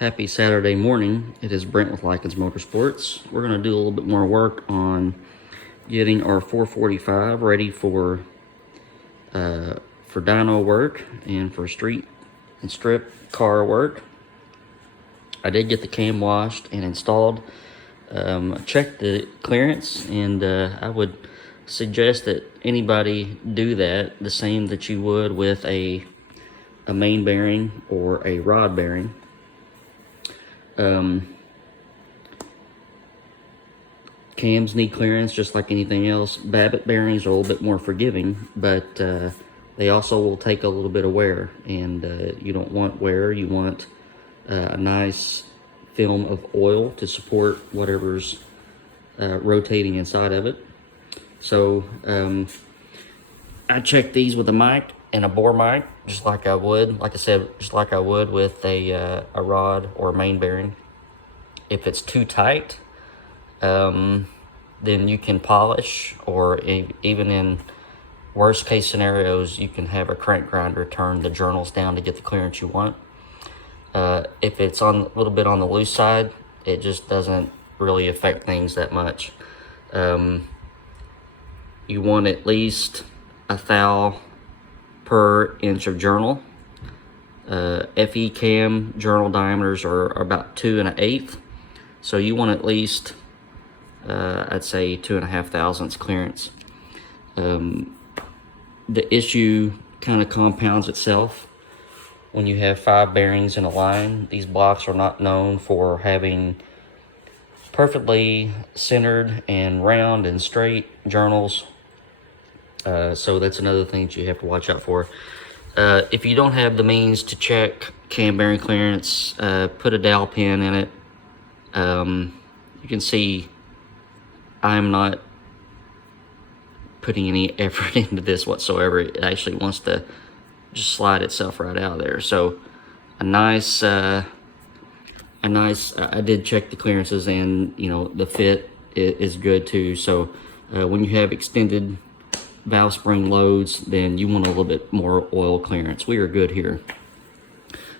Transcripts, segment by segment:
Happy Saturday morning. It is Brent with Lykins Motorsports. We're going to do a little bit more work on getting our 445 ready for dyno work and for street and strip car work. I did get the cam washed and installed. Checked the clearance, and I would suggest that anybody do that the same that you would with a main bearing or a rod bearing. Cams need clearance just like anything else. Babbitt bearings are a little bit more forgiving, but they also will take a little bit of wear, and you don't want wear. You want a nice film of oil to support whatever's rotating inside of it. So I check these with a mic and a bore mic, just like I would, like I said, just like I would with a rod or a main bearing. If it's too tight, then you can polish, or even in worst case scenarios, you can have a crank grinder turn the journals down to get the clearance you want. If it's a little bit on the loose side, it just doesn't really affect things that much. You want at least a thou per inch of journal. FE cam journal diameters are about 2 1/8, so you want at least I'd say 2.5 thousandths clearance. The issue kind of compounds itself when you have 5 bearings in a line. These blocks are not known for having perfectly centered and round and straight journals. So that's another thing that you have to watch out for. If you don't have the means to check cam bearing clearance, put a dowel pin in it. You can see I'm not putting any effort into this whatsoever. It actually wants to just slide itself right out of there. So I did check the clearances, and the fit is good too. So when you have extended valve spring loads, then you want a little bit more oil clearance. We are good here.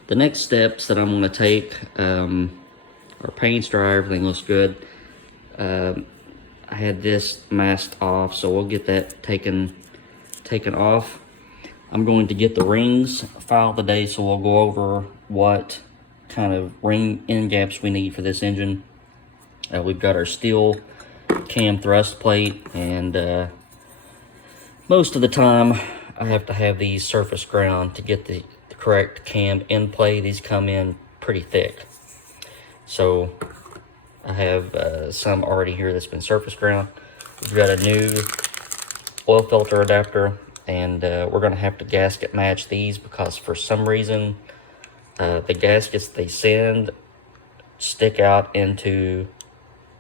The next steps that I'm going to take are paint dry. Everything looks good. I had this masked off, so we'll get that taken off. I'm going to get the rings filed today, so we'll go over what kind of ring end gaps we need for this engine. We've got our steel cam thrust plate, and most of the time I have to have these surface ground to get the correct cam end play. These come in pretty thick, so I have some already here that's been surface ground. We've got a new oil filter adapter, and we're going to have to gasket match these, because for some reason the gaskets they send stick out into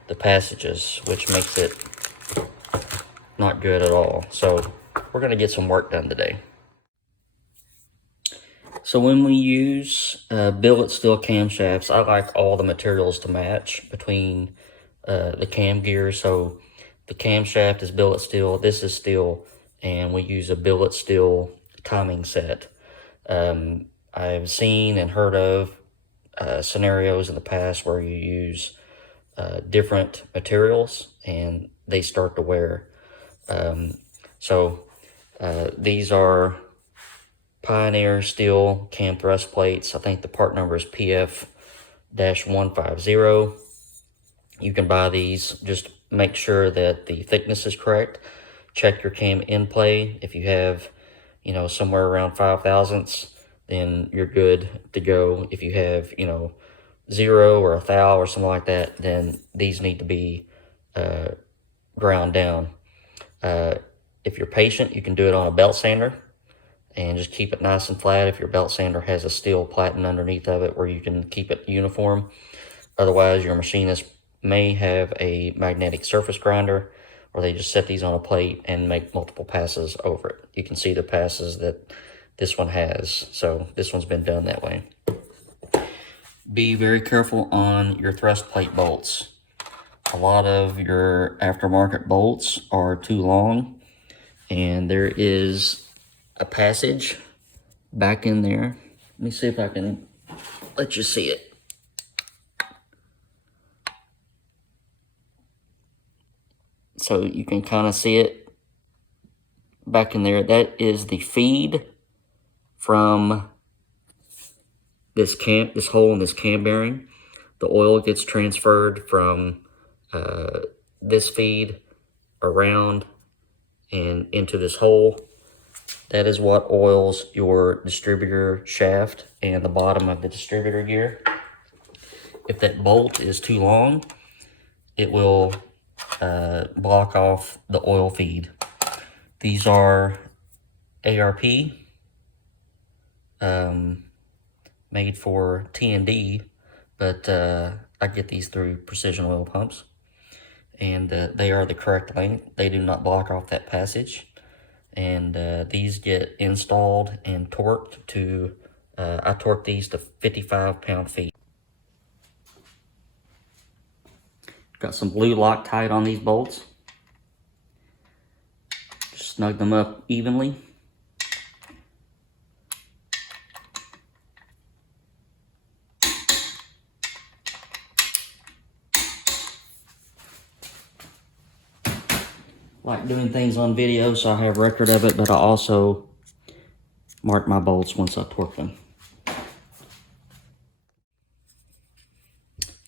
the passages, which makes it not good at all. So we're going to get some work done today. So when we use billet steel camshafts, I like all the materials to match between the cam gear. So the camshaft is billet steel, this is steel, and we use a billet steel timing set. I've seen and heard of scenarios in the past where you use different materials and they start to wear. These are Pioneer steel cam thrust plates. I think the part number is PF-150. You can buy these. Just make sure that the thickness is correct. Check your cam end play. If you have, somewhere around 5 thousandths, then you're good to go. If you have, 0 or 1 thou or something like that, then these need to be ground down. If you're patient, you can do it on a belt sander and just keep it nice and flat. If your belt sander has a steel platen underneath of it where you can keep it uniform. Otherwise, your machinist may have a magnetic surface grinder, or they just set these on a plate and make multiple passes over it. You can see the passes that this one has. So this one's been done that way. Be very careful on your thrust plate bolts. A lot of your aftermarket bolts are too long, and there is a passage back in there. Let me see if I can let you see it. So you can kind of see it back in there. That is the feed from this hole in this cam bearing. The oil gets transferred from this feed around and into this hole. That is what oils your distributor shaft and the bottom of the distributor gear. If that bolt is too long, it will block off the oil feed. These are ARP, made for T&D, but I get these through Precision Oil Pumps, and they are the correct length. They do not block off that passage, and these get installed and torqued to, I torque these to 55 pound-feet. Got some blue Loctite on these bolts. Just snug them up evenly. Like doing things on video, so I have record of it, but I also mark my bolts once I torque them.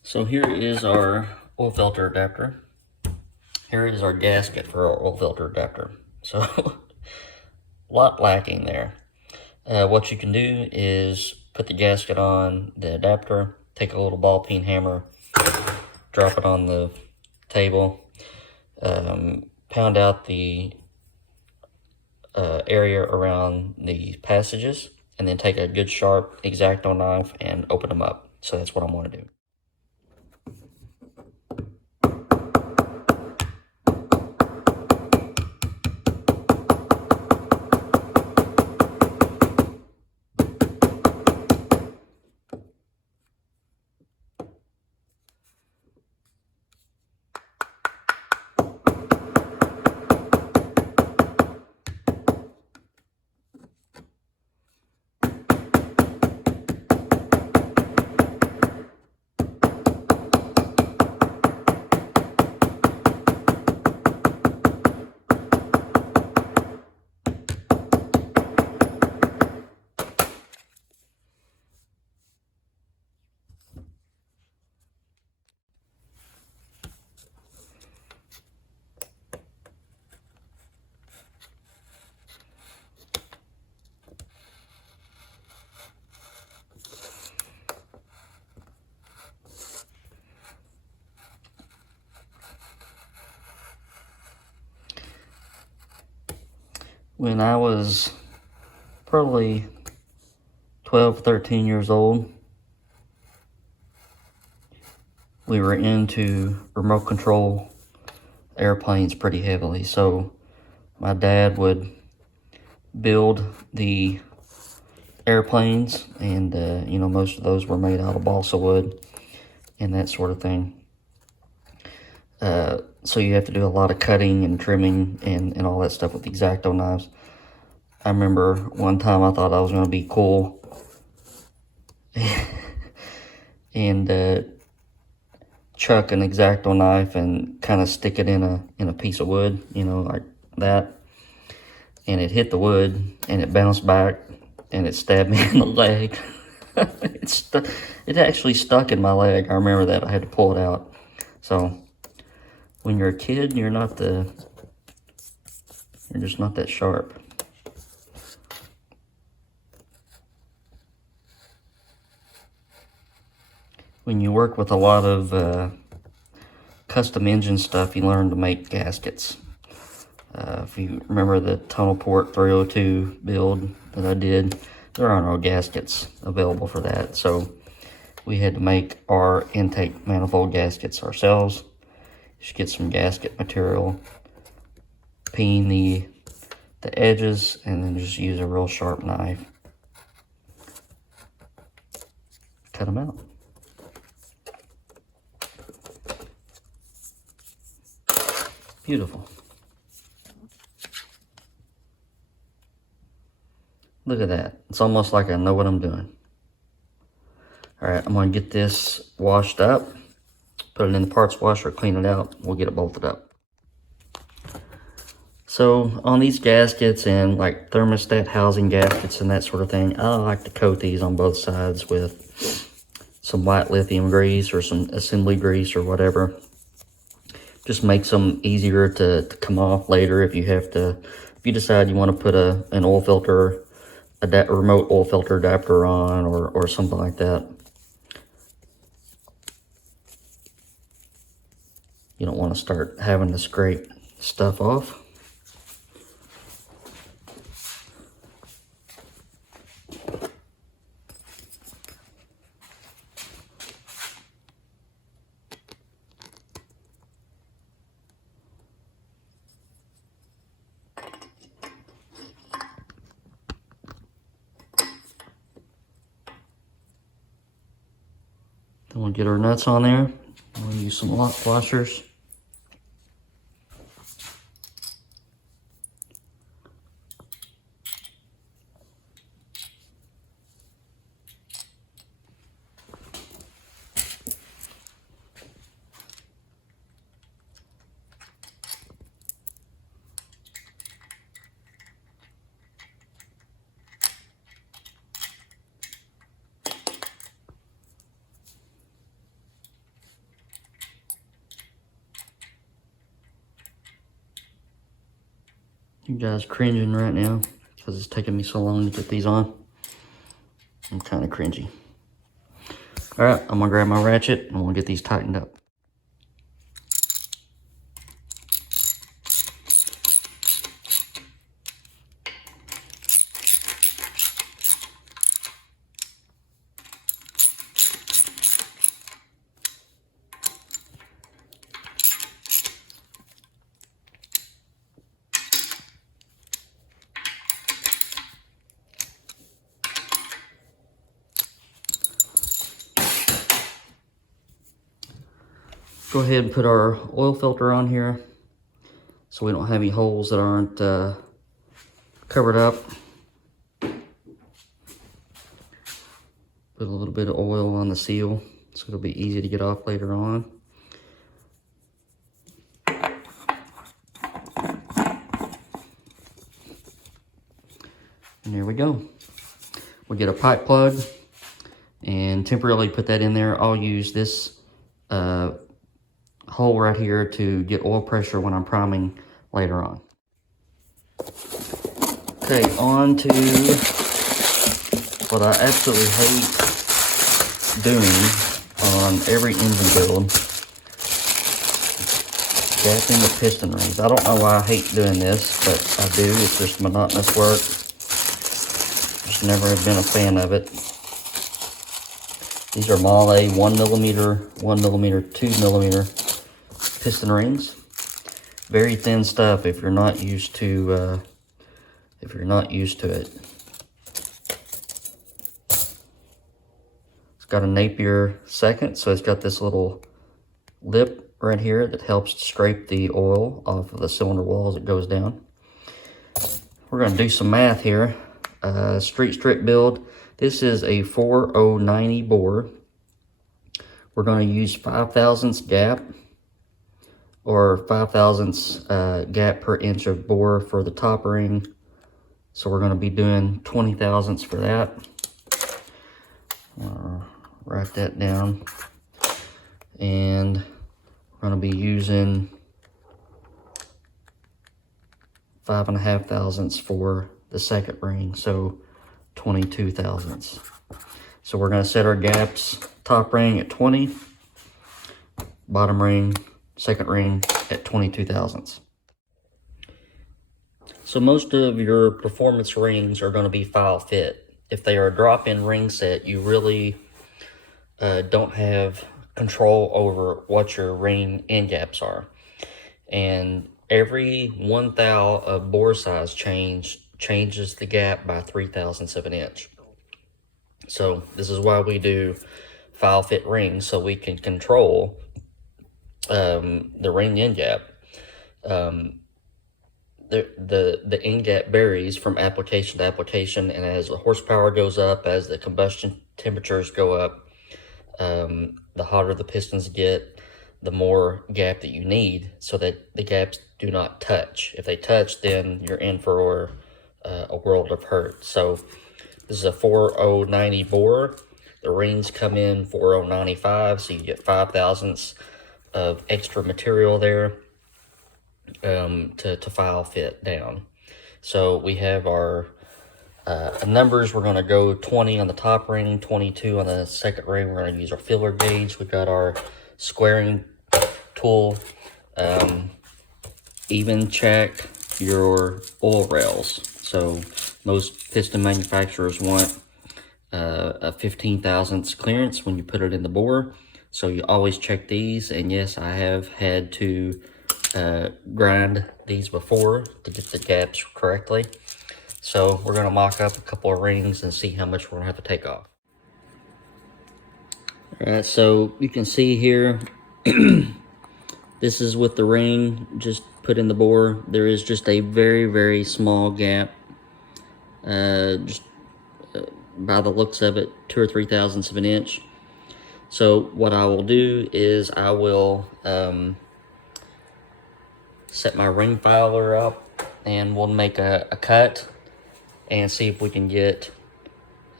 So here is our oil filter adapter. Here is our gasket for our oil filter adapter. So a lot lacking there. What you can do is put the gasket on the adapter, take a little ball peen hammer, drop it on the table, pound out the area around the passages, and then take a good sharp X-Acto knife and open them up. So that's what I'm going to do. When I was probably 12, 13 years old, we were into remote control airplanes pretty heavily. So my dad would build the airplanes, and you know, most of those were made out of balsa wood and that sort of thing. So you have to do a lot of cutting and trimming and all that stuff with X-Acto knives. I remember one time I thought I was going to be cool and chuck an X-Acto knife and kind of stick it in a piece of wood, you know, like that. And it hit the wood and it bounced back and it stabbed me in the leg. It actually stuck in my leg. I remember that. I had to pull it out. So when you're a kid, you're just not that sharp. When you work with a lot of custom engine stuff, you learn to make gaskets. If you remember the Tunnel Port 302 build that I did, there are no gaskets available for that. So we had to make our intake manifold gaskets ourselves. Just get some gasket material, peen the edges, and then just use a real sharp knife. Cut them out. Beautiful. Look at that. It's almost like I know what I'm doing. All right, I'm going to get this washed up, put it in the parts washer, clean it out. We'll get it bolted up. So on these gaskets and like thermostat housing gaskets and that sort of thing, I like to coat these on both sides with some white lithium grease or some assembly grease or whatever. Just makes them easier to come off later if you have to, if you decide you want to put an oil filter, a remote oil filter adapter on or something like that. You don't want to start having to scrape stuff off. Then we'll get our nuts on there. We'll use some lock washers. You guys cringing right now because it's taking me so long to get these on. I'm kind of cringy. All right, I'm gonna grab my ratchet and we'll get these tightened up. Go ahead and put our oil filter on here so we don't have any holes that aren't covered up. Put a little bit of oil on the seal so it'll be easy to get off later on. And there we go. We'll get a pipe plug and temporarily put that in there. I'll use this hole right here to get oil pressure when I'm priming later on. Okay, on to what I absolutely hate doing on every engine build. Gapping the piston rings. I don't know why I hate doing this, but I do. It's just monotonous work. Just never have been a fan of it. These are Mahle 1mm, 1mm, 2mm piston rings. Very thin stuff if you're not used to it. It's got a Napier second, so it's got this little lip right here that helps scrape the oil off of the cylinder wall as it goes down. We're going to do some math here. Street strip build. This is a 4090 bore. We're going to use 5 thousandths gap or 5 thousandths gap per inch of bore for the top ring. So we're going to be doing 20 thousandths for that. Write that down. And we're going to be using 5.5 thousandths for the second ring, so 22 thousandths. So we're going to set our gaps, top ring at 20, bottom ring, second ring at 22 thousandths. So most of your performance rings are going to be file fit. If they are a drop-in ring set, you really don't have control over what your ring end gaps are. And every 1 thou of bore size changes the gap by 3 thousandths of an inch. So this is why we do file fit rings, so we can control the ring end gap. The end gap varies from application to application, and as the horsepower goes up, as the combustion temperatures go up, the hotter the pistons get, the more gap that you need, so that the gaps do not touch. If they touch, then you're in for a world of hurt. So this is a 4090 bore. The rings come in 4095, so you get 5 thousandths of extra material there to file fit down. So we have our numbers. We're going to go 20 on the top ring, 22 on the second ring. We're going to use our filler gauge. We've got our squaring tool. Even check your oil rails. So most piston manufacturers want a 15 thousandths clearance when you put it in the bore. So you always check these. And yes, I have had to grind these before to get the gaps correctly. So we're going to mock up a couple of rings and see how much we're going to have to take off. Alright, so you can see here, this is with the ring just put in the bore. There is just a very, very small gap. Just by the looks of it, 2 or 3 thousandths of an inch. So what I will do is I will set my ring filer up, and we'll make a cut and see if we can get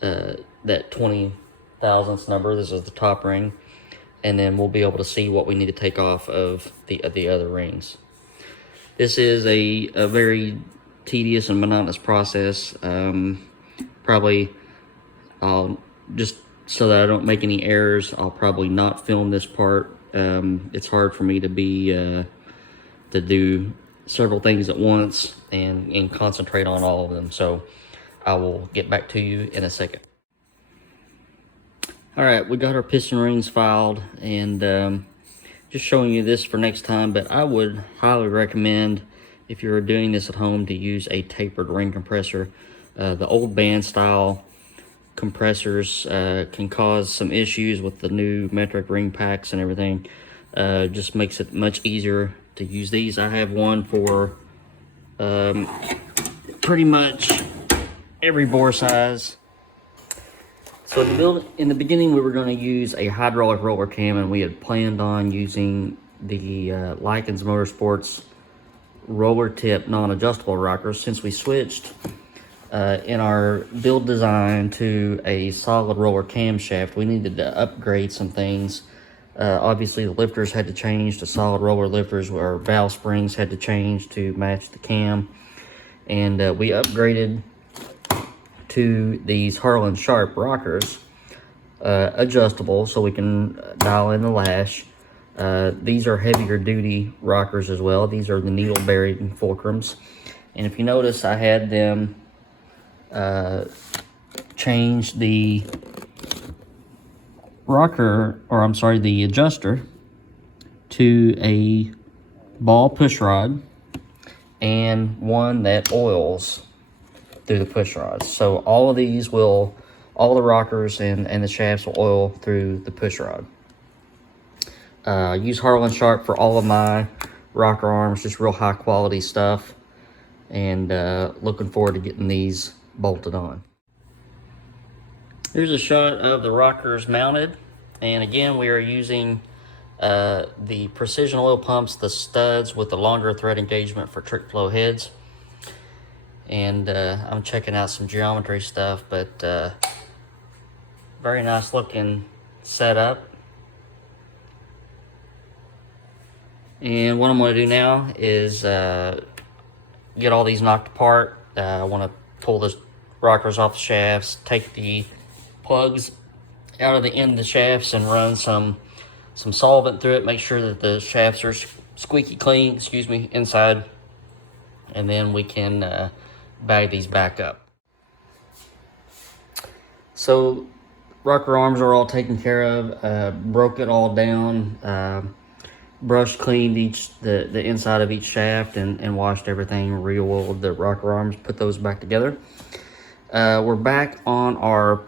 that 20 thousandths number. This is the top ring, and then we'll be able to see what we need to take off of the other rings. This is a very tedious and monotonous process. Probably I'll just, so that I don't make any errors, I'll probably not film this part. It's hard for me to do several things at once and concentrate on all of them. So I will get back to you in a second. All right, we got our piston rings filed, and just showing you this for next time, but I would highly recommend, if you're doing this at home, to use a tapered ring compressor. The old band style compressors can cause some issues with the new metric ring packs and everything. Just makes it much easier to use these. I have one for pretty much every bore size. So in the beginning, we were going to use a hydraulic roller cam, and we had planned on using the Lykins Motorsports roller tip non-adjustable rockers. Since we switched in our build design to a solid roller camshaft, we needed to upgrade some things. Obviously, the lifters had to change to solid roller lifters. Our valve springs had to change to match the cam, and we upgraded to these Harlan Sharp rockers, adjustable, so we can dial in the lash. These are heavier duty rockers as well. These are the needle buried fulcrums, and if you notice, I had them change the rocker, or I'm sorry, the adjuster, to a ball push rod and one that oils through the push rods. So all of these will, all the rockers and the shafts will oil through the push rod. I use Harlan Sharp for all of my rocker arms, just real high quality stuff, and looking forward to getting these bolted on. Here's a shot of the rockers mounted, and again we are using the precision oil pumps, the studs with the longer thread engagement for trick flow heads. And I'm checking out some geometry stuff, but very nice looking setup. And what I'm going to do now is get all these knocked apart. I want to pull the rockers off the shafts, take the plugs out of the end of the shafts and run some solvent through it, make sure that the shafts are squeaky clean, inside, and then we can bag these back up. So rocker arms are all taken care of. Broke it all down, brushed cleaned the inside of each shaft, and washed everything, re-oiled the rocker arms, put those back together. We're back on our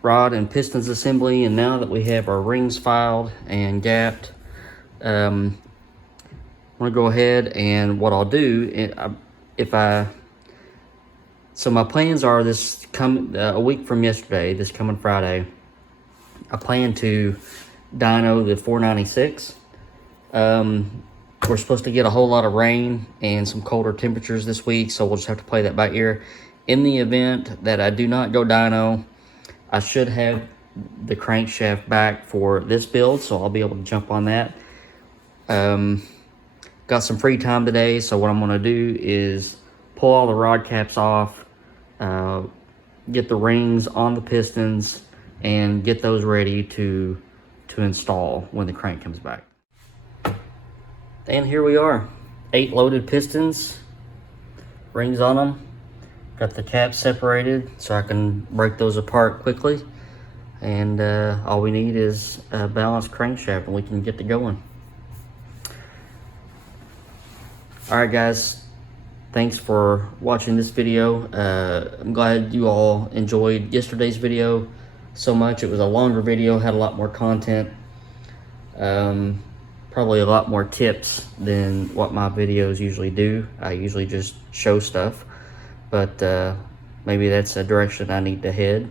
rod and pistons assembly, and now that we have our rings filed and gapped, I'm going to go ahead, and what I'll do, so my plans are this a week from yesterday, this coming Friday, I plan to dyno the 496 We're supposed to get a whole lot of rain and some colder temperatures this week, so we'll just have to play that by ear. In the event that I do not go dyno, I should have the crankshaft back for this build, so I'll be able to jump on that. Got some free time today, so what I'm going to do is pull all the rod caps off, get the rings on the pistons, and get those ready to install when the crank comes back. And here we are, 8 loaded pistons, rings on them. Got the caps separated so I can break those apart quickly. And all we need is a balanced crankshaft and we can get to going. Alright guys, thanks for watching this video. I'm glad you all enjoyed yesterday's video so much. It was a longer video, had a lot more content. Probably a lot more tips than what my videos usually do. I usually just show stuff, but maybe that's a direction I need to head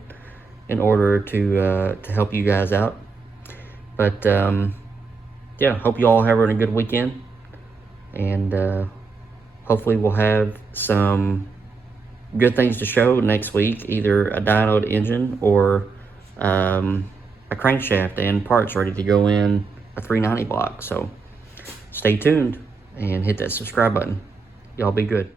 in order to help you guys out. But yeah, hope you all having a good weekend, and hopefully we'll have some good things to show next week, either a dynoed engine or a crankshaft and parts ready to go in a 390 block. So stay tuned and hit that subscribe button. Y'all be good.